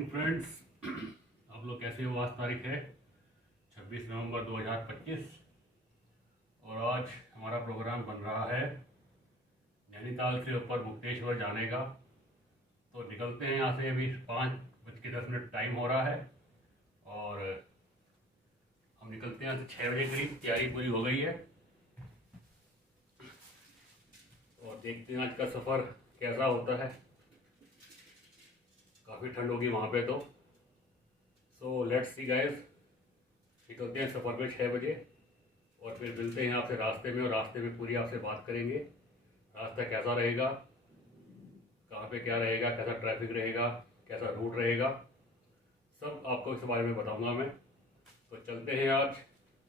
Morning friends, आप लोग कैसे हो। आज तारीख है 26 नवंबर 2025 और आज हमारा प्रोग्राम बन रहा है नैनीताल से ऊपर मुक्तेश्वर जाने का। तो निकलते हैं यहाँ से। अभी 5:10 टाइम हो रहा है और हम निकलते हैं यहाँ से 6 बजे करीब। तैयारी पूरी हो गई है और देखते हैं आज का सफ़र कैसा होता है। काफ़ी ठंड होगी वहाँ पे तो। सो लेट्स सी गाइस, निकलते हैं सफ़र पे 6 बजे और फिर मिलते हैं आपसे रास्ते में। और रास्ते में पूरी आपसे बात करेंगे, रास्ता कैसा रहेगा, कहाँ पे क्या रहेगा, कैसा ट्रैफिक रहेगा, कैसा रूट रहेगा, सब आपको इस बारे में बताऊंगा मैं। तो चलते हैं आज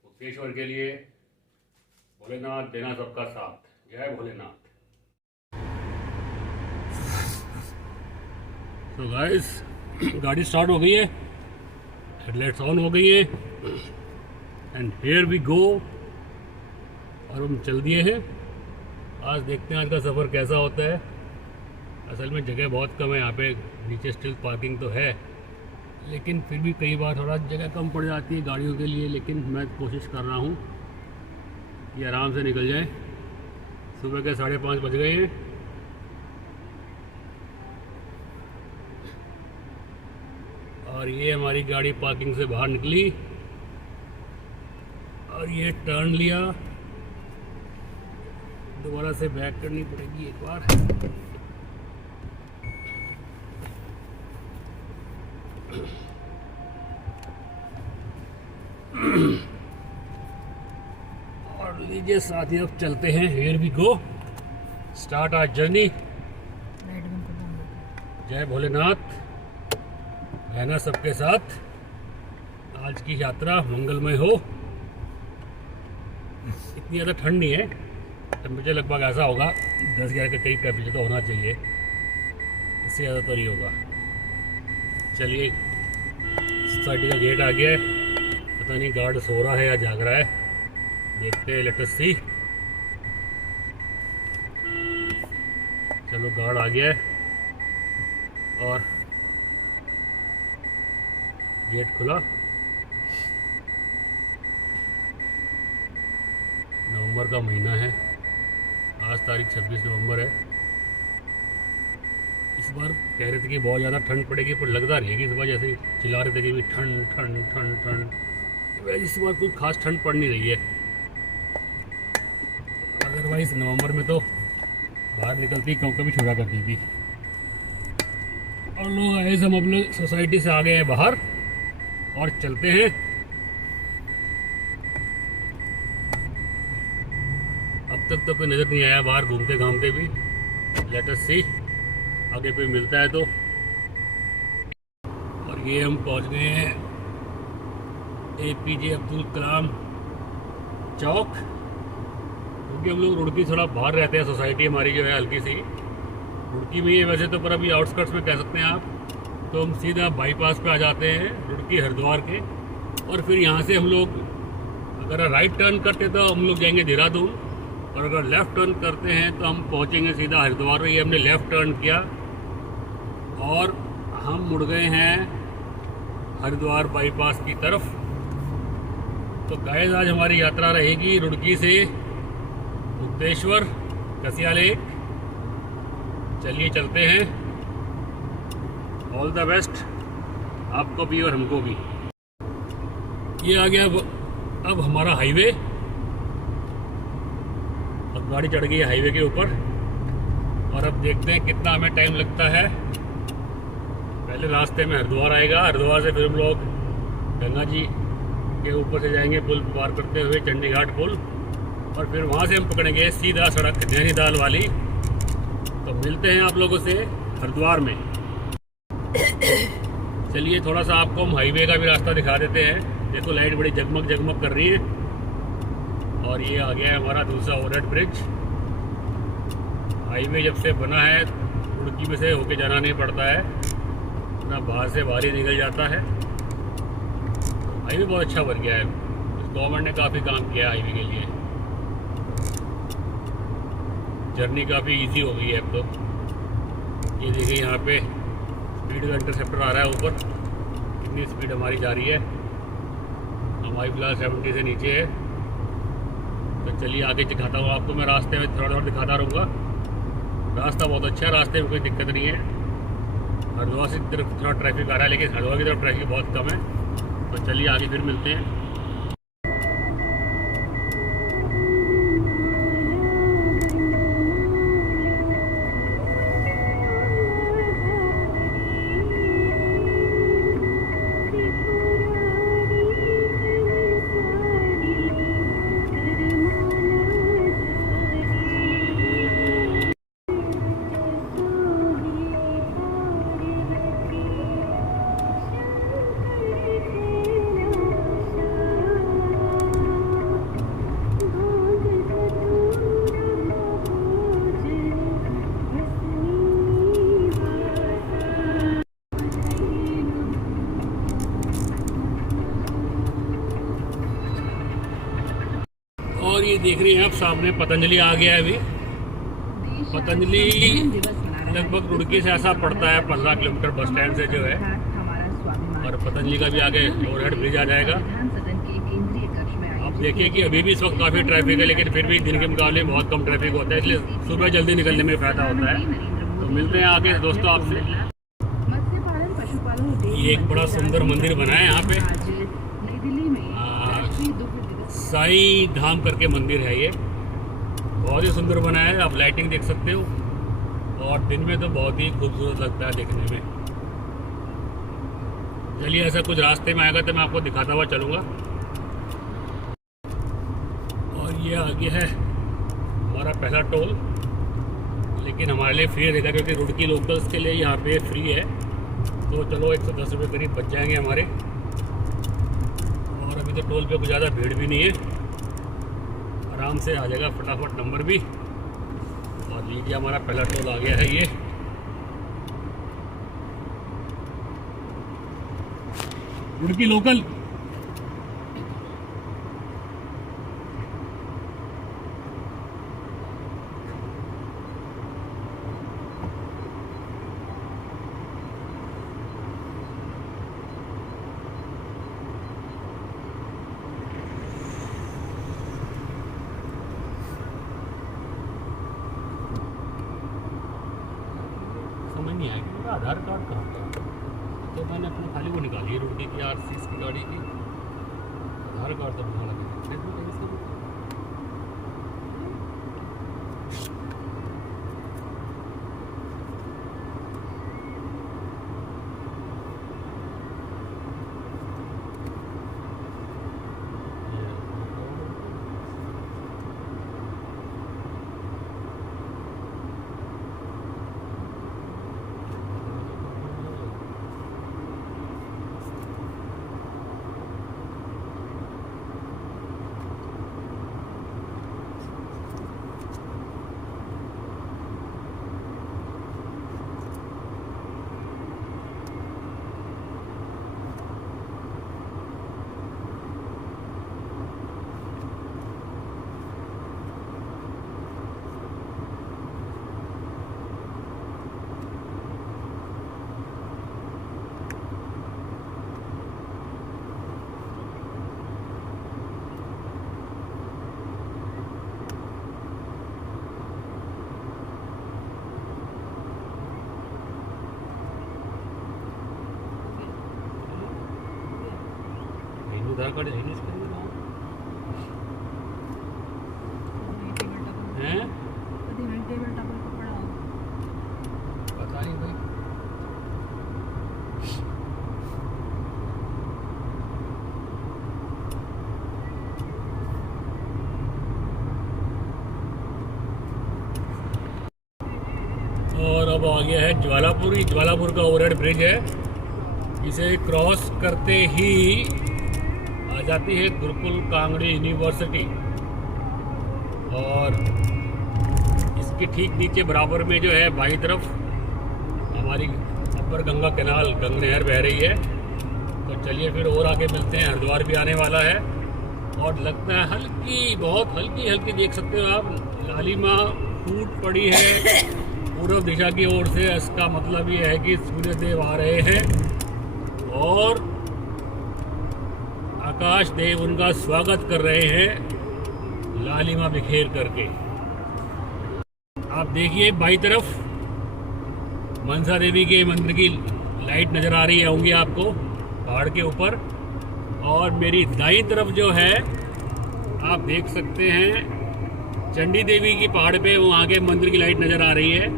मुक्तेश्वर के लिए। भोलेनाथ देना सबका साथ। जय भोलेनाथ। तो गाइस, गाड़ी स्टार्ट हो गई है, हेडलाइट्स ऑन हो गई है एंड हियर वी गो। और हम चल दिए हैं। आज देखते हैं आज का सफ़र कैसा होता है। असल में जगह बहुत कम है यहाँ पे, नीचे स्टिल पार्किंग तो है लेकिन फिर भी कई बार थोड़ा जगह कम पड़ जाती है गाड़ियों के लिए। लेकिन मैं कोशिश कर रहा हूँ कि आराम से निकल जाए। सुबह के 5:30 बज गए हैं और ये हमारी गाड़ी पार्किंग से बाहर निकली और ये टर्न लिया। दोबारा से बैक करनी पड़ेगी एक बार। और लीजिए साथी, अब चलते हैं। Here we go, start our journey. जय भोलेनाथ, रहना सबके साथ। आज की यात्रा मंगलमय हो। इतनी ज़्यादा ठंड नहीं है, टेम्परेचर लगभग ऐसा होगा 10-11 के करीब टेम्परेचर तो होना चाहिए, इससे ज़्यादा तो नहीं होगा। चलिए, सोसाइटी का गेट आ गया है। पता नहीं गार्ड सो रहा है या जाग रहा है, देखते हैं। लेट अस सी। चलो, गार्ड आ गया है और गेट खुला। नवंबर का महीना है, आज तारीख 26 नवंबर है। इस बार कह रहे थे कि बहुत ज़्यादा ठंड पड़ेगी, पर लगता नहीं है कि इस बार जैसे चिल्ला रहे थे कि भी ठंड ठंड ठंड ठंड। इस बार कोई खास ठंड पड़ नहीं रही है। अदरवाइज नवंबर में तो बाहर निकलती कभी छुड़ा करती थी। और लोग आए, हम अपने सोसाइटी से आ गए हैं बाहर और चलते हैं। अब तक तो कोई नज़र नहीं आया बाहर घूमते घामते भी। लेट अस सी, आगे कोई मिलता है तो। और ये हम पहुंच गए हैं APJ अब्दुल कलाम चौक। क्योंकि हम लोग रुड़की थोड़ा बाहर रहते हैं, सोसाइटी हमारी जो है हल्की सी रुड़की में ही है वैसे तो, पर अभी आउटस्कर्ट्स में कह सकते हैं आप। तो हम सीधा बाईपास पे आ जाते हैं रुड़की हरिद्वार के। और फिर यहाँ से हम लोग अगर राइट टर्न करते तो हम लोग जाएंगे देहरादून, और अगर लेफ़्ट टर्न करते हैं तो हम पहुँचेंगे सीधा हरिद्वार। ये हमने लेफ़्ट टर्न किया और हम मुड़ गए हैं हरिद्वार बाईपास की तरफ। तो गाइस, आज हमारी यात्रा रहेगी रुड़की से मुक्तेश्वर कसिया लेक। चलिए चलते हैं। ऑल द बेस्ट आपको भी और हमको भी। ये आ गया अब हमारा हाईवे। अब गाड़ी चढ़ गई है हाईवे के ऊपर और अब देखते हैं कितना हमें टाइम लगता है। पहले रास्ते में हरिद्वार आएगा, हरिद्वार से फिर हम लोग गंगा जी के ऊपर से जाएंगे पुल पार करते हुए, चंडीघाट पुल। और फिर वहाँ से हम पकड़ेंगे सीधा सड़क नैनीताल वाली। तो मिलते हैं आप लोगों से हरिद्वार में। चलिए, थोड़ा सा आपको हम हाईवे का भी रास्ता दिखा देते हैं। देखो, लाइट बड़ी जगमग जगमग कर रही है। और ये आ गया है हमारा दूसरा ओवरहेड ब्रिज। हाईवे जब से बना है, रुड़की में से होके जाना नहीं पड़ता है, ना बाहर से बाहर ही निकल जाता है। हाईवे बहुत अच्छा बन गया है, गवर्नमेंट ने काफ़ी काम किया है हाईवे के लिए। जर्नी काफ़ी इजी हो गई है अब तो। ये देखिए, यहाँ पे स्पीड का इंटरसेप्टर आ रहा है ऊपर, कितनी स्पीड हमारी जा रही है। हमारी फिलहाल 70 से नीचे है। तो चलिए आगे दिखाता हूँ आपको, मैं रास्ते में थोड़ा थोड़ा दिखाता रहूँगा। रास्ता बहुत अच्छा है, रास्ते में कोई दिक्कत नहीं है। हरिद्वार से तरफ थोड़ा ट्रैफिक आ रहा है, लेकिन हरिद्वार की तरफ ट्रैफिक बहुत कम है। तो चलिए आगे फिर मिलते हैं। और ये देख रही हैं आप सामने पतंजलि आ गया है अभी। पतंजलि लगभग रुड़की से ऐसा पड़ता है 15 किलोमीटर बस स्टैंड से जो है। और पतंजलि का भी आगे ओवरहेड ब्रिज आ जाएगा। आप देखिए कि अभी भी इस वक्त काफ़ी ट्रैफिक है, लेकिन फिर भी दिन के मुकाबले बहुत कम ट्रैफिक होता है, इसलिए सुबह जल्दी निकलने में फ़ायदा होता है। तो मिलते हैं आगे दोस्तों आपसे। ये एक बड़ा सुंदर मंदिर बना है यहाँ पे, साईं धाम करके मंदिर है। ये बहुत ही सुंदर बना है, आप लाइटिंग देख सकते हो, और दिन में तो बहुत ही खूबसूरत लगता है देखने में। चलिए ऐसा कुछ रास्ते में आएगा तो मैं आपको दिखाता हुआ चलूँगा। और ये आगे है हमारा पहला टोल, लेकिन हमारे लिए फ्री रहेगा क्योंकि रुड़की लोकल्स के लिए यहाँ पे फ्री है। तो चलो 110 रुपये करीब बच जाएंगे हमारे। और अभी तो टोल पे कुछ ज़्यादा भीड़ भी नहीं है, आराम से आ जाएगा फटाफट नंबर भी। और लीजिए हमारा पहला टोल आ गया है ये। रुड़की लोकल। समझ नहीं आएगी मेरा आधार कार्ड कहाँ था। तो मैंने अपनी खाली वो निकाली है रुड़की की RCS की गाड़ी की। आधार कार्ड तो बना लगे आधार कार्ड है इसके हैं? पता नहीं भाई। और अब आ गया है ज्वालापुर। ज्वालापुर का ओवरहेड ब्रिज है। इसे क्रॉस करते ही आ जाती है गुरुकुल कांगड़ी यूनिवर्सिटी, और इसके ठीक नीचे बराबर में जो है बाईं तरफ हमारी अपर गंगा कैनाल गंगा नहर बह रही है। तो चलिए फिर और आगे मिलते हैं। हरिद्वार भी आने वाला है, और लगता है हल्की बहुत हल्की देख सकते हो आप, लालिमा फूट पड़ी है पूर्व दिशा की ओर से। इसका मतलब ये है कि सूर्य देव आ रहे हैं और आकाश देव उनका स्वागत कर रहे हैं लालिमा बिखेर करके। आप देखिए बाई तरफ मनसा देवी के मंदिर की लाइट नज़र आ रही होंगी आपको पहाड़ के ऊपर, और मेरी दाईं तरफ जो है आप देख सकते हैं चंडी देवी की पहाड़ पे वहाँ के मंदिर की लाइट नज़र आ रही है,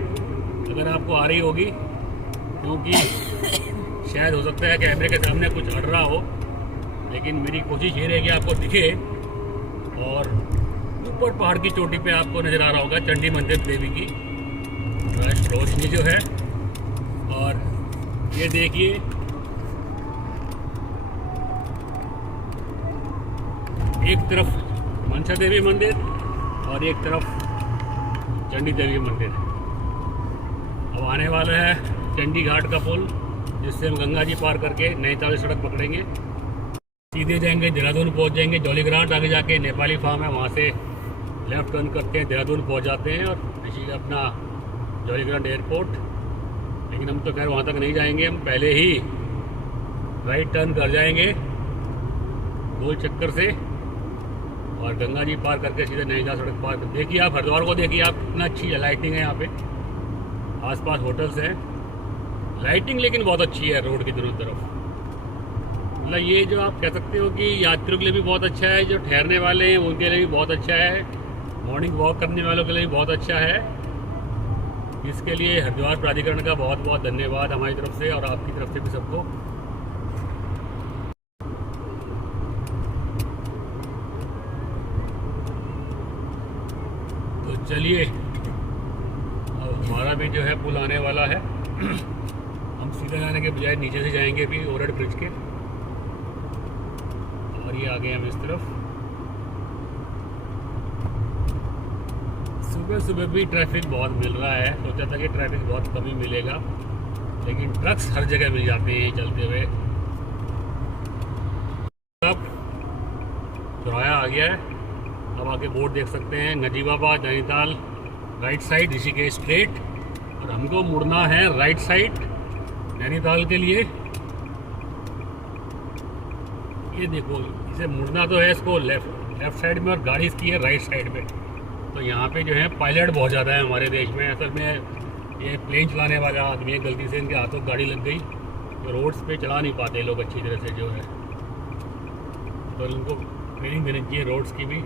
अगर आपको आ रही होगी, क्योंकि शायद हो सकता है कैमरे के सामने कुछ अड़ रहा हो, लेकिन मेरी कोशिश ये रहेगी आपको दिखे। और ऊपर पहाड़ की चोटी पे आपको नज़र आ रहा होगा चंडी मंदिर देवी की रोशनी जो है। और ये देखिए एक तरफ मनसा देवी मंदिर और एक तरफ चंडी देवी मंदिर। अब आने वाला है चंडी घाट का पुल, जिससे हम गंगा जी पार करके नैनीताल सड़क पकड़ेंगे, सीधे जाएंगे देहरादून पहुंच जाएंगे। जौलीग्रांट आगे जाके नेपाली फार्म है, वहाँ से लेफ्ट टर्न करते हैं देहरादून पहुंच जाते हैं और ऋषि अपना जौलीग्रांट एयरपोर्ट। लेकिन हम तो खैर वहाँ तक नहीं जाएंगे, हम पहले ही राइट टर्न कर जाएंगे गोल चक्कर से और गंगा जी पार करके सीधे नैनीताल सड़क पार कर। देखिए आप हरिद्वार को देखिए आप, कितना अच्छी लाइटिंग है यहाँ पे, आसपास होटल्स हैं, लाइटिंग लेकिन बहुत अच्छी है रोड की दोनों तरफ। मतलब ये जो आप कह सकते हो कि यात्रियों के लिए भी बहुत अच्छा है, जो ठहरने वाले हैं उनके लिए भी बहुत अच्छा है, मॉर्निंग वॉक करने वालों के लिए भी बहुत अच्छा है। इसके लिए हरिद्वार प्राधिकरण का बहुत बहुत धन्यवाद हमारी तरफ से और आपकी तरफ से भी सबको। तो चलिए अब हमारा भी जो है पुल आने वाला है। हम सीधा जाने के बजाय नीचे से जाएंगे भी ओवरहेड ब्रिज के, और ये आ गए हम इस तरफ। सुबह सुबह भी ट्रैफिक बहुत मिल रहा है, सोचा था कि ट्रैफिक बहुत कम ही मिलेगा, लेकिन ट्रक्स हर जगह मिल जाते हैं चलते हुए। अब चौराहा आ गया है, अब आगे बोर्ड देख सकते हैं Najibabad Nainital right side Rishikesh straight, और हमको मुड़ना है राइट साइड नैनीताल के लिए। ये देखो इसे मुड़ना तो है इसको लेफ्ट साइड में, और गाड़ी इसकी है राइट साइड में। तो यहाँ पे जो है पायलट बहुत ज़्यादा है हमारे देश में। असल में ये प्लेन चलाने वाला आदमी है, गलती से इनके हाथों गाड़ी लग गई तो रोड्स पे चला नहीं पाते लोग अच्छी तरह से जो है, तो इनको ट्रेनिंग देनी चाहिए रोड्स की भी।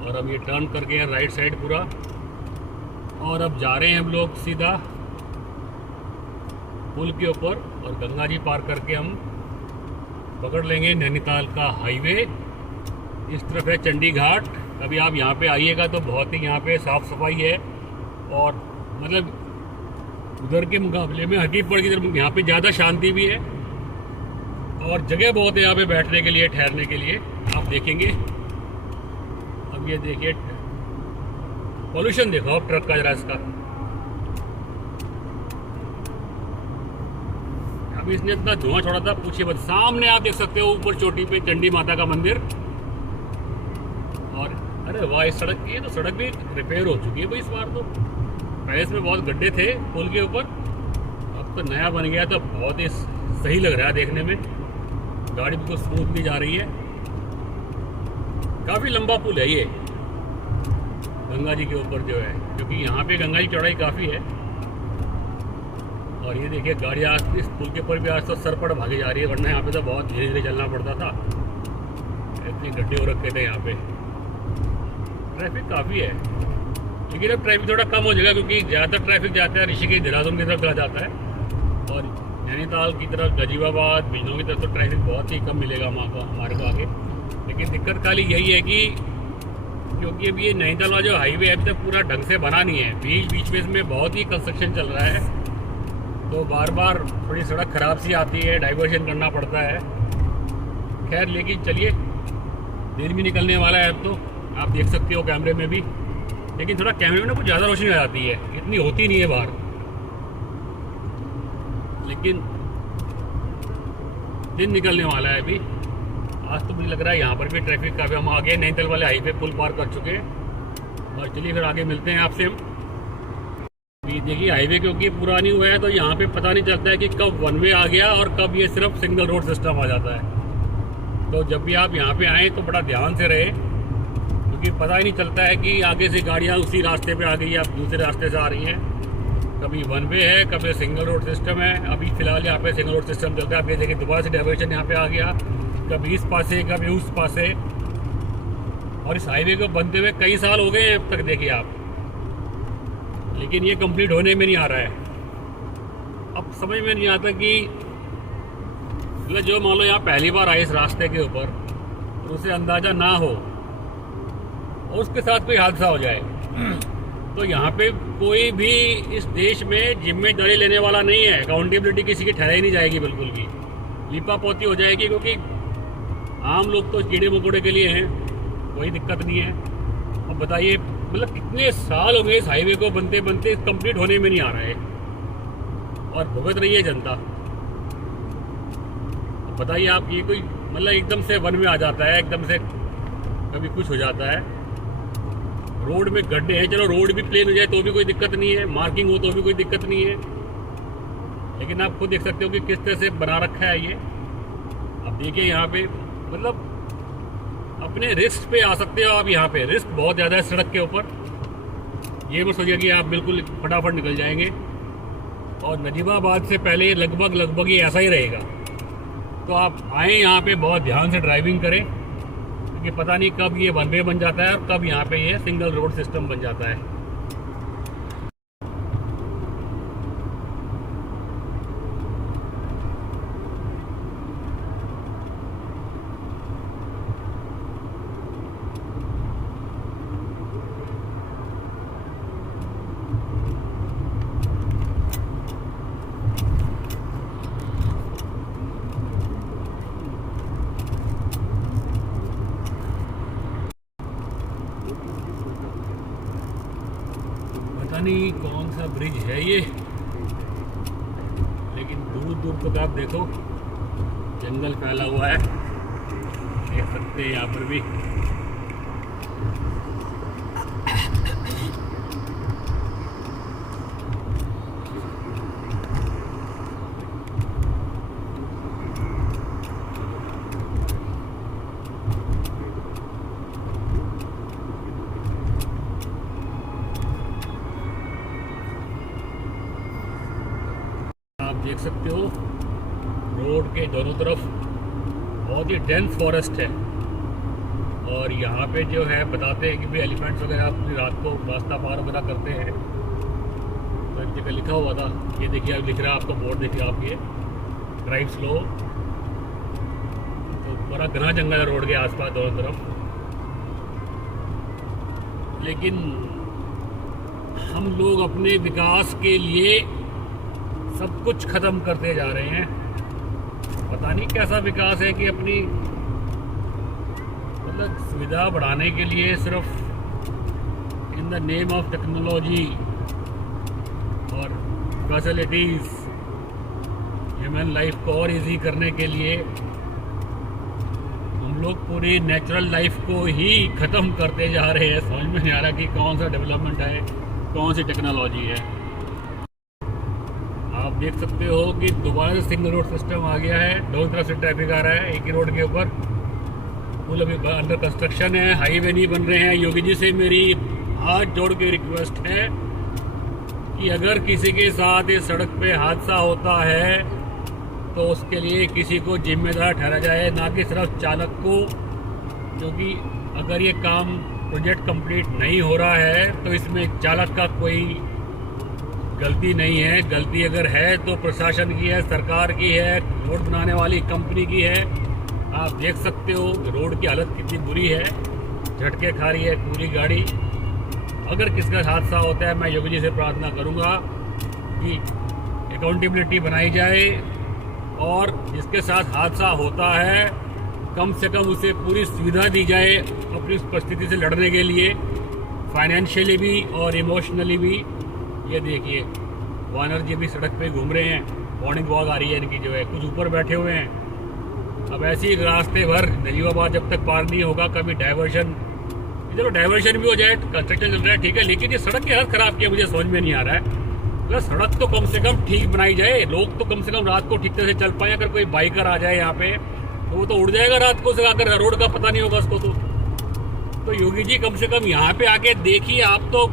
और अब ये टर्न करके हैं राइट साइड पूरा, और अब जा रहे हैं हम लोग सीधा पुल के ऊपर, और गंगा जी पार करके हम पकड़ लेंगे नैनीताल का हाईवे। इस तरफ है चंडी घाट। अभी आप यहाँ पे आइएगा तो बहुत ही यहाँ पे साफ़ सफाई है, और मतलब उधर के मुकाबले में हकीमपुर की तरफ यहाँ पे ज़्यादा शांति भी है, और जगह बहुत है यहाँ पे बैठने के लिए, ठहरने के लिए। आप देखेंगे अब ये देखिए पॉल्यूशन देखो अब ट्रक का जरा इसका। अभी इसने इतना धुआं छोड़ा था पूछिए मत। सामने आप देख सकते हो ऊपर चोटी पे चंडी माता का मंदिर, और अरे वाह इस सड़क की, तो सड़क भी रिपेयर हो चुकी है भाई इस बार तो। पहले इसमें बहुत गड्ढे थे पुल के ऊपर, अब तो नया बन गया तो बहुत ही सही लग रहा है देखने में, गाड़ी बिल्कुल स्मूथली जा रही है। काफ़ी लंबा पुल है ये गंगा जी के ऊपर जो है, क्योंकि यहाँ पे गंगा जी चौड़ाई काफ़ी है। और ये देखिए गाड़ी आज इस पुल के ऊपर भी आज तो सरपट भागी जा रही है, वरना यहाँ पे तो बहुत धीरे धीरे चलना पड़ता था, इतनी गड्ढे हो रखे थे यहाँ पे। ट्रैफिक काफ़ी है, लेकिन अब ट्रैफिक थोड़ा कम हो जाएगा, क्योंकि ज़्यादातर ट्रैफिक जाता है ऋषिकेश देहरादून की तरफ चला जाता है, और नैनीताल की तरफ गजीबाबाद बिजनौर की तरफ तो ट्रैफिक बहुत ही कम मिलेगा हमारे को आगे। लेकिन दिक्कत खाली यही है कि क्योंकि अभी ये नैनीताल वाला जो हाईवे अभी तक पूरा ढंग से बना नहीं है, बीच बीच में इसमें बहुत ही कंस्ट्रक्शन चल रहा है, तो बार बार थोड़ी सड़क ख़राब सी आती है, डाइवर्शन करना पड़ता है। खैर लेकिन चलिए दिन भी निकलने वाला है अब तो, आप देख सकते हो कैमरे में भी, लेकिन थोड़ा कैमरे में ना कुछ ज़्यादा रोशनी आ जाती है, इतनी होती नहीं है बाहर। लेकिन दिन निकलने वाला है अभी, आज तो मुझे लग रहा है यहाँ पर भी ट्रैफिक काफ़ी। हम आगे नैनीताल वाले हाईवे पुल पार कर चुके हैं, और चलिए फिर आगे मिलते हैं आपसे हम। कि देखिए हाईवे क्योंकि पूरा नहीं हुआ है तो यहाँ पे पता नहीं चलता है कि कब वन वे आ गया और कब ये सिर्फ सिंगल रोड सिस्टम आ जाता है। तो जब भी आप यहाँ पे आएँ तो बड़ा ध्यान से रहे, क्योंकि पता ही नहीं चलता है कि आगे से गाड़ियाँ उसी रास्ते पे आ गई है, अब दूसरे रास्ते से आ रही हैं। कभी वन वे है, कभी सिंगल रोड सिस्टम है। अभी फ़िलहाल यहाँ पे सिंगल रोड सिस्टम चलता है। आप ये देखिए दोबारा से डाइवर्जन यहाँ पे आ गया, कभी इस पासे कभी उस पासे। और इस हाईवे को बनते हुए कई साल हो गए हैं अब तक, देखिए आप, लेकिन ये कंप्लीट होने में नहीं आ रहा है। अब समझ में नहीं आता कि मतलब जो मान लो यहाँ पहली बार आए इस रास्ते के ऊपर तो उसे अंदाज़ा ना हो और उसके साथ कोई हादसा हो जाए तो यहाँ पे कोई भी इस देश में जिम्मेदारी लेने वाला नहीं है। अकाउंटेबिलिटी किसी की ठहराई नहीं जाएगी, बिल्कुल भी लीपा पोती हो जाएगी, क्योंकि आम लोग तो कीड़े मकोड़े के लिए हैं, कोई दिक्कत नहीं है। अब बताइए मतलब कितने साल हो गए इस हाईवे को बनते बनते, कंप्लीट होने में नहीं आ रहा है और भुगत रही है जनता। अब बताइए आप, ये कोई मतलब एकदम से वन में आ जाता है, एकदम से कभी कुछ हो जाता है। रोड में गड्ढे हैं, चलो रोड भी प्लेन हो जाए तो भी कोई दिक्कत नहीं है, मार्किंग हो तो भी कोई दिक्कत नहीं है, लेकिन आप खुद देख सकते हो कि किस तरह से बना रखा है ये। अब देखिए यहाँ पे मतलब अपने रिस्क पे आ सकते हो आप। यहाँ पे रिस्क बहुत ज़्यादा है सड़क के ऊपर। ये मत सोचिए कि आप बिल्कुल फटाफट निकल जाएंगे, और नजीबाबाद से पहले लगभग ये ऐसा ही रहेगा। तो आप आएँ यहाँ पे, बहुत ध्यान से ड्राइविंग करें, क्योंकि पता नहीं कब ये वन वे बन जाता है और कब यहाँ पे ये सिंगल रोड सिस्टम बन जाता है। पता नहीं कौन सा ब्रिज है ये, लेकिन दूर दूर तक आप देखो जंगल फैला हुआ है, देख सकते हैं यहाँ पर भी। देख सकते हो रोड के दोनों तरफ बहुत ही डेंस फॉरेस्ट है, और यहाँ पे जो है बताते हैं कि भाई एलिफेंट्स वगैरह अपनी रात को रास्ता पार वगैरह करते हैं। तो एक जगह लिखा हुआ था, ये देखिए अब लिख रहा है आपको बोर्ड, देखिए आप ये ड्राइव स्लो। तो बड़ा घना जंगल है रोड के आसपास दोनों तरफ, लेकिन हम लोग अपने विकास के लिए सब कुछ ख़त्म करते जा रहे हैं। पता नहीं कैसा विकास है कि अपनी मतलब सुविधा बढ़ाने के लिए सिर्फ in the name of technology और फैसिलिटीज़ ह्यूमन लाइफ को और इजी करने के लिए हम लोग पूरी नेचुरल लाइफ को ही ख़त्म करते जा रहे हैं। समझ में नहीं आ रहा कि कौन सा डेवलपमेंट है, कौन सी टेक्नोलॉजी है। आप देख सकते हो कि दोबारा से सिंगल रोड सिस्टम आ गया है, दोनों तरफ से ट्रैफिक आ रहा है एक ही रोड के ऊपर। पुल अभी अंडर कंस्ट्रक्शन है, हाईवे नहीं बन रहे हैं। योगी जी से मेरी हाथ जोड़ के रिक्वेस्ट है कि अगर किसी के साथ इस सड़क पे हादसा होता है तो उसके लिए किसी को जिम्मेदार ठहरा जाए, ना कि सिर्फ चालक को। क्योंकि अगर ये काम प्रोजेक्ट कंप्लीट नहीं हो रहा है तो इसमें चालक का कोई गलती नहीं है। गलती अगर है तो प्रशासन की है, सरकार की है, रोड बनाने वाली कंपनी की है। आप देख सकते हो रोड की हालत कितनी बुरी है, झटके खा रही है पूरी गाड़ी। अगर किसका हादसा होता है, मैं योगी जी से प्रार्थना करूंगा कि अकाउंटेबिलिटी बनाई जाए, और जिसके साथ हादसा होता है कम से कम उसे पूरी सुविधा दी जाए अपनी उस परिस्थिति से लड़ने के लिए, फाइनेंशियली भी और इमोशनली भी। ये देखिए वानर जी भी सड़क पे घूम रहे हैं, मॉर्निंग वॉक आ रही है इनकी जो है, कुछ ऊपर बैठे हुए हैं। अब ऐसे ही रास्ते भर नजीबाबाद जब तक पार नहीं होगा, कभी डाइवर्शन, चलो डाइवर्शन भी हो जाए, कंस्ट्रक्शन चल रहा है ठीक है, लेकिन ये सड़क की हालत ख़राब की है, मुझे समझ में नहीं आ रहा है मतलब सड़क तो कम से कम ठीक बनाई जाए, लोग तो कम से कम रात को ठीक तरह से चल पाए। अगर कोई बाइकर आ जाए यहाँ पे तो वो तो उड़ जाएगा रात को, अगर रोड का पता नहीं होगा उसको तो योगी जी कम से कम यहाँ पे आके देखिए। आप तो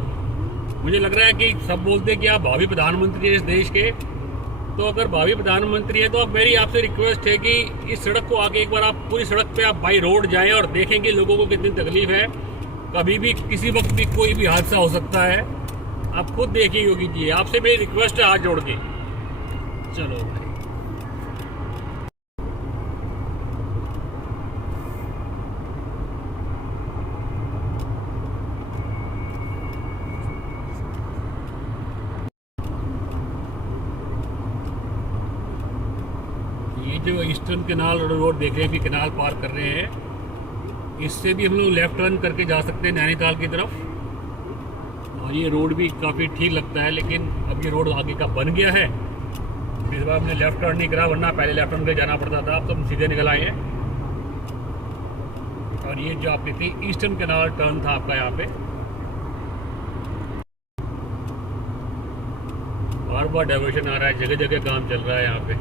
मुझे लग रहा है कि सब बोलते हैं कि आप भावी प्रधानमंत्री हैं इस देश के, तो अगर भावी प्रधानमंत्री है तो अब मेरी आपसे रिक्वेस्ट है कि इस सड़क को आके एक बार आप पूरी सड़क पे आप बाई रोड जाएं और देखेंगे लोगों को कितनी तकलीफ है। कभी भी किसी वक्त भी कोई भी हादसा हो सकता है, आप खुद देखिए योगी जी, आपसे मेरी रिक्वेस्ट है हाथ जोड़ के। चलो भाई, ये जो ईस्टर्न कैनाल रोड देख रहे हैं, भी कैनाल पार कर रहे हैं, इससे भी हम लोग लेफ्ट टर्न करके जा सकते हैं नैनीताल की तरफ। और ये रोड भी काफ़ी ठीक लगता है, लेकिन अब ये रोड आगे का बन गया है, इस बार हमने लेफ्ट टर्न नहीं करा, वरना पहले लेफ्ट टर्न करके जाना पड़ता था। अब तो हम सीधे निकल आए हैं। और ये जो आपकी थी ईस्टर्न कैनाल टर्न था आपका, यहाँ पे बार बार डाइवर्शन आ रहा है, जगह जगह काम चल रहा है यहाँ पे,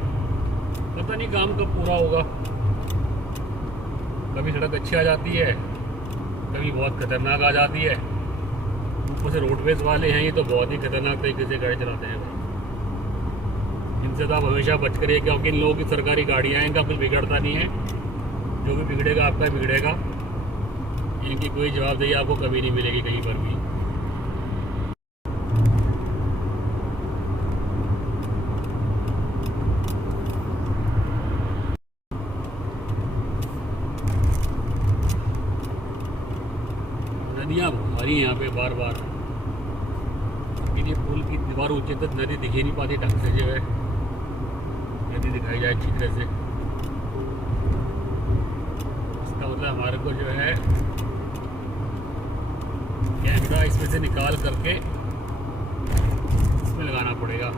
पता नहीं काम कब पूरा होगा। कभी सड़क अच्छी आ जाती है, कभी बहुत खतरनाक आ जाती है। ऊपर से रोडवेज वाले हैं, ये तो बहुत ही खतरनाक तरीके से गाड़ी चलाते हैं भाई। इनसे तो आप हमेशा बच करिए, क्योंकि इन लोगों की सरकारी गाड़ियाँ हैं, इनका कुछ बिगड़ता नहीं है, जो भी बिगड़ेगा आपका बिगड़ेगा। इनकी कोई जवाबदेही आपको कभी नहीं मिलेगी कहीं पर भी। नदियाँ भारी यहाँ पे बार बार, लेकिन ये पुल की दीवार ऊंचे तक नदी दिख ही नहीं पाती ढंग से, जो है नदी दिखाई जाए अच्छी तरह से। इसका मतलब हमारे को जो है कैमरा इसमें से निकाल करके इसमें लगाना पड़ेगा।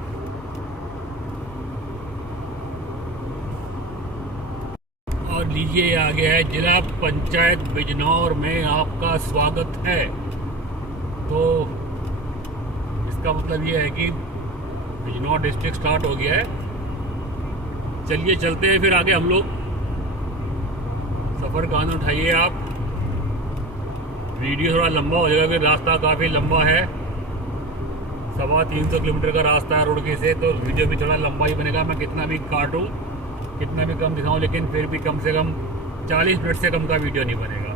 और लीजिए आ गया है जिला पंचायत बिजनौर में, आपका स्वागत है। तो इसका मतलब ये है कि बिजनौर डिस्ट्रिक्ट स्टार्ट हो गया है। चलिए चलते हैं फिर आगे हम लोग। सफ़र का आनंद उठाइए आप। वीडियो थोड़ा लंबा हो जाएगा, फिर रास्ता काफ़ी लंबा है, 350 किलोमीटर का रास्ता है रुड़की से, तो वीडियो भी थोड़ा लंबा ही बनेगा। मैं कितना भी काटूँ, कितना भी कम दिखाऊं, लेकिन फिर भी कम से कम 40 मिनट से कम का वीडियो नहीं बनेगा।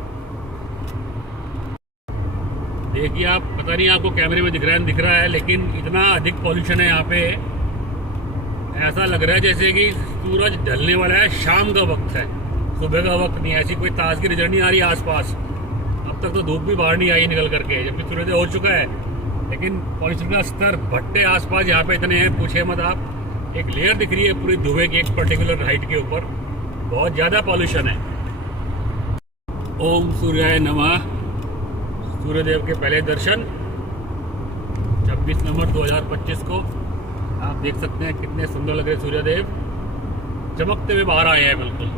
देखिए आप, पता नहीं आपको कैमरे में दिख रहा है, लेकिन इतना अधिक पॉल्यूशन है यहाँ पे, ऐसा लग रहा है जैसे कि सूरज ढलने वाला है, शाम का वक्त है, सुबह का वक्त नहीं है। ऐसी कोई ताजगी नजर नहीं आ रही आसपास। अब तक तो धूप भी बाहर नहीं आई निकल करके, जबकि सूर्योदय हो चुका है, लेकिन पॉल्यूशन का स्तर, भट्टे आसपास यहाँ पे इतने हैं, पूछे मत आप। एक लेयर दिख रही है पूरी धुएं की एक पर्टिकुलर हाइट के ऊपर, बहुत ज़्यादा पॉल्यूशन है। ओम सूर्याय नमः। सूर्यदेव के पहले दर्शन 26 नवंबर 2025 को आप देख सकते हैं कितने सुंदर लग रहे सूर्यदेव, चमकते हुए बाहर आए हैं बिल्कुल।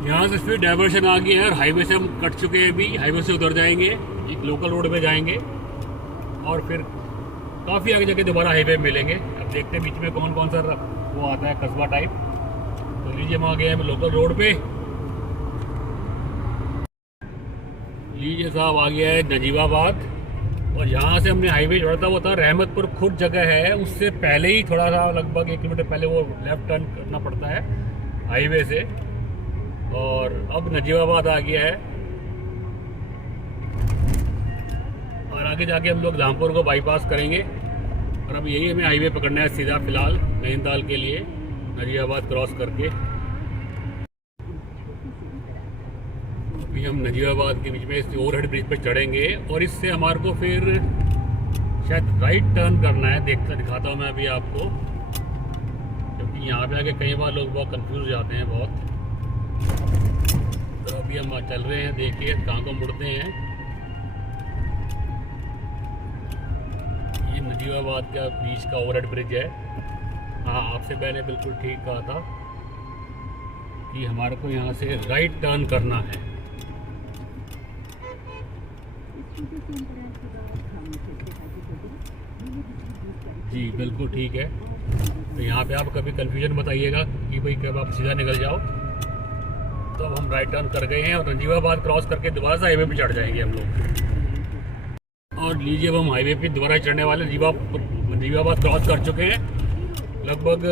यहाँ से फिर डाइवर्शन आ गया है और हाईवे से हम कट चुके हैं, अभी हाईवे से उतर जाएंगे, एक लोकल रोड पे जाएंगे और फिर काफ़ी आगे जाके दोबारा हाईवे मिलेंगे। अब देखते हैं बीच में कौन कौन सा वो आता है कस्बा टाइप। तो लीजिए हम आ गए हैं लोकल रोड पे। लीजिए साहब आ गया है नजीबाबाद। और यहाँ से हमने हाईवे जोड़ा था, वो था रहमतपुर खुर्द जगह है, उससे पहले ही थोड़ा सा लगभग 1 किलोमीटर पहले वो लेफ्ट टर्न करना पड़ता है हाईवे से। और अब नजीबाबाद आ गया है और आगे जाके हम लोग धामपुर को बाईपास करेंगे। और अब यही हमें हाईवे पकड़ना है सीधा फ़िलहाल नैनीताल के लिए, नजीबाबाद क्रॉस करके। अभी हम नजीबाबाद के बीच में इस ओवरहेड ब्रिज पे चढ़ेंगे और इससे हमारे को फिर शायद राइट टर्न करना है। दिखाता हूँ मैं अभी आपको, क्योंकि यहाँ पे आके कई बार लोग बहुत कंफ्यूज हो जाते हैं बहुत। तो अभी हम चल रहे हैं, देखिए कहाँ को मुड़ते हैं। ये नजीबाबाद का बीच का ओवरहेड ब्रिज है। हाँ, आपसे मैंने बिल्कुल ठीक कहा था कि हमारे को यहाँ से राइट टर्न करना है। जी बिल्कुल ठीक है। तो यहाँ पे आप कभी कंफ्यूजन बताइएगा कि भाई कब आप सीधा निकल जाओ। तो अब हम राइट टर्न कर गए हैं और नजीबाबाद क्रॉस करके दोबारा से हाईवे पे चढ़ जाएंगे हम लोग। और लीजिए, अब हम हाईवे पे दोबारा चढ़ने वाले नजीबाबाद क्रॉस कर चुके हैं। लगभग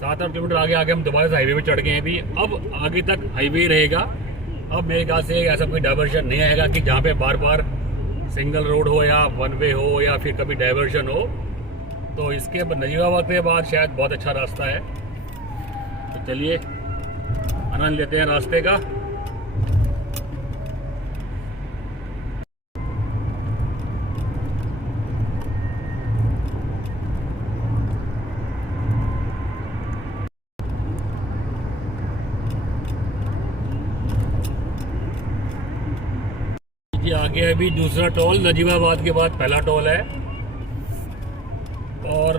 7-8 किलोमीटर आगे आगे हम दोबारा से हाईवे पे चढ़ गए हैं अभी। अब आगे तक हाईवे रहेगा। अब मेरे ख्याल से ऐसा कोई डाइवर्शन नहीं आएगा कि जहाँ पे बार बार सिंगल रोड हो या वन वे हो या फिर कभी डाइवर्शन हो। तो इसके नजीबाबाद के बाद शायद बहुत अच्छा रास्ता है। तो चलिए आनंद लेते हैं रास्ते का। ये आगे अभी दूसरा टोल, नजीबाबाद के बाद पहला टोल है और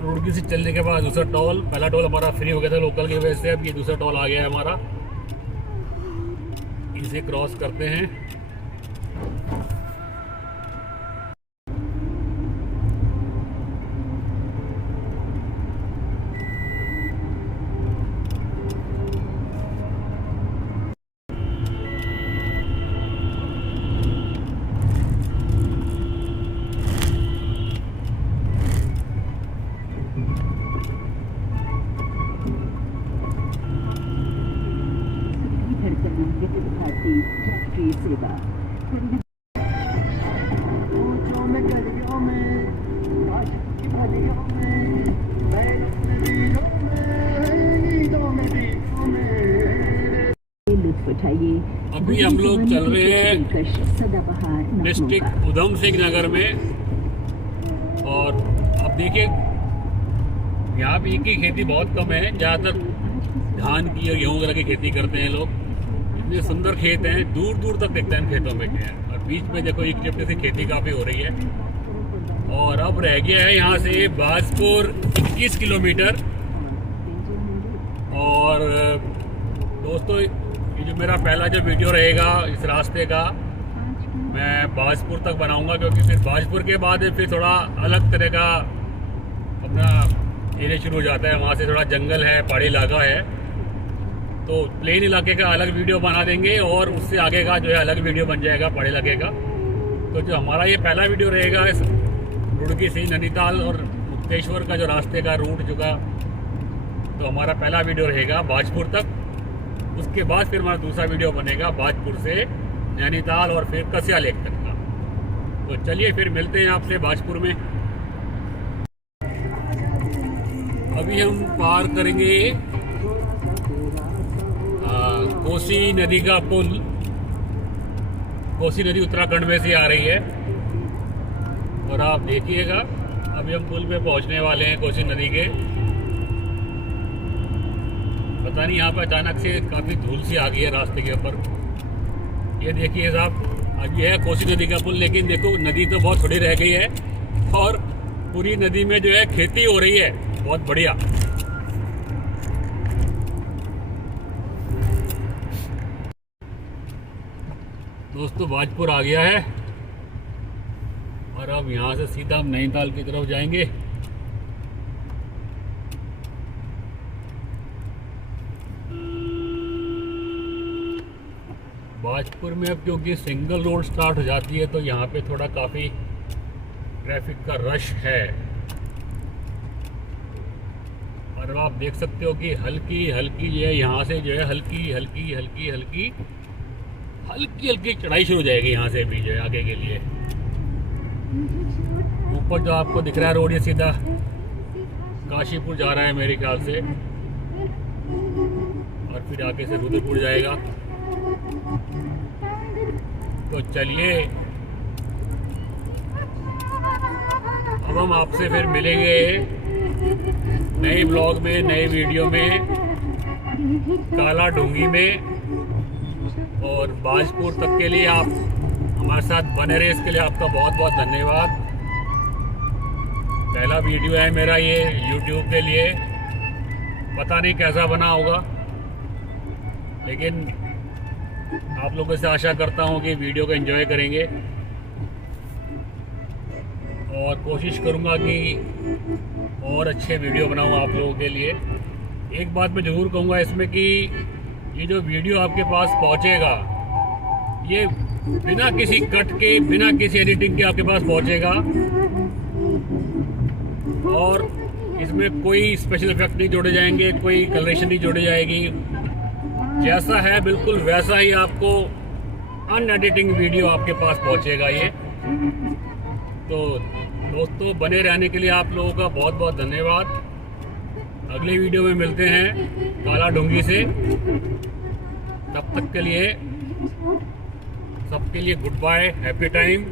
रुड़की से चलने के बाद दूसरा टोल। पहला टोल हमारा फ्री हो गया था लोकल की वजह से, अब ये दूसरा टोल आ गया है हमारा। इसे क्रॉस करते हैं। अभी हम लोग चल रहे हैं डिस्ट्रिक्ट उधम सिंह नगर में। और अब देखिए, यहाँ पे की खेती बहुत कम है, ज़्यादातर धान की और गेहूँ वगैरह की खेती करते हैं लोग। इतने सुंदर खेत हैं, दूर दूर तक दिखते हैं खेतों में क्या है। और बीच में देखो एक चिपटे से खेती काफ़ी हो रही है। और अब रह गया है यहाँ से बाजपुर 21 किलोमीटर। और दोस्तों, ये जो मेरा पहला जो वीडियो रहेगा इस रास्ते का, मैं बाजपुर तक बनाऊंगा, क्योंकि फिर बाजपुर के बाद फिर थोड़ा अलग तरह का अपना एरिया शुरू हो जाता है। वहाँ से थोड़ा जंगल है, पहाड़ी इलाका है, तो प्लेन इलाके का अलग वीडियो बना देंगे और उससे आगे का जो है अलग वीडियो बन जाएगा पहाड़ी इलाके का। तो जो हमारा ये पहला वीडियो रहेगा इस रुड़की से नैनीताल और मुक्तेश्वर का जो रास्ते का रूट जो का, तो हमारा पहला वीडियो रहेगा बाजपुर तक। उसके बाद फिर हमारा दूसरा वीडियो बनेगा बाजपुर से नैनीताल और फिर कसिया लेक तक का। तो चलिए फिर मिलते हैं आपसे बाजपुर में। अभी हम पार करेंगे कोसी नदी का पुल। कोसी नदी उत्तराखंड में से आ रही है और आप देखिएगा अभी हम पुल पे पहुंचने वाले हैं कोसी नदी के। पता नहीं यहाँ पर अचानक से काफ़ी धूल सी आ गई है रास्ते के ऊपर। ये देखिए साहब, अब ये है कोसी नदी का पुल, लेकिन देखो नदी तो बहुत थोड़ी रह गई है और पूरी नदी में जो है खेती हो रही है, बहुत बढ़िया। दोस्तों, बाजपुर आ गया है और अब यहाँ से सीधा हम नैनीताल की तरफ जाएंगे। बाजपुर में अब क्योंकि सिंगल रोड स्टार्ट हो जाती है तो यहाँ पे थोड़ा काफ़ी ट्रैफिक का रश है। और आप देख सकते हो कि हल्की हल्की जो है यहाँ से जो है हल्की हल्की हल्की हल्की हल्की हल्की चढ़ाई शुरू हो जाएगी यहाँ से भी जो है आगे के लिए। ऊपर जो आपको दिख रहा है रोड ये सीधा काशीपुर जा रहा है मेरे ख्याल से, और फिर आगे से रुद्रपुर जाएगा। तो चलिए अब हम आपसे फिर मिलेंगे नए ब्लॉग में, नए वीडियो में, काला डूंगी में। और बाजपुर तक के लिए आप हमारे साथ बने रहे, इसके लिए आपका बहुत बहुत धन्यवाद। पहला वीडियो है मेरा ये YouTube के लिए, पता नहीं कैसा बना होगा, लेकिन आप लोगों से आशा करता हूँ कि वीडियो को एंजॉय करेंगे। और कोशिश करूँगा कि और अच्छे वीडियो बनाऊँ आप लोगों के लिए। एक बात मैं ज़रूर कहूँगा इसमें कि ये जो वीडियो आपके पास पहुँचेगा ये बिना किसी कट के, बिना किसी एडिटिंग के आपके पास पहुँचेगा, और इसमें कोई स्पेशल इफेक्ट नहीं जोड़े जाएंगे, कोई कलरेशन नहीं जोड़ी जाएगी। जैसा है बिल्कुल वैसा ही आपको अनएडिटिंग वीडियो आपके पास पहुंचेगा ये। तो दोस्तों बने रहने के लिए आप लोगों का बहुत बहुत धन्यवाद। अगले वीडियो में मिलते हैं काला डूंगी से। तब तक के लिए सबके लिए गुड बाय, हैप्पी टाइम।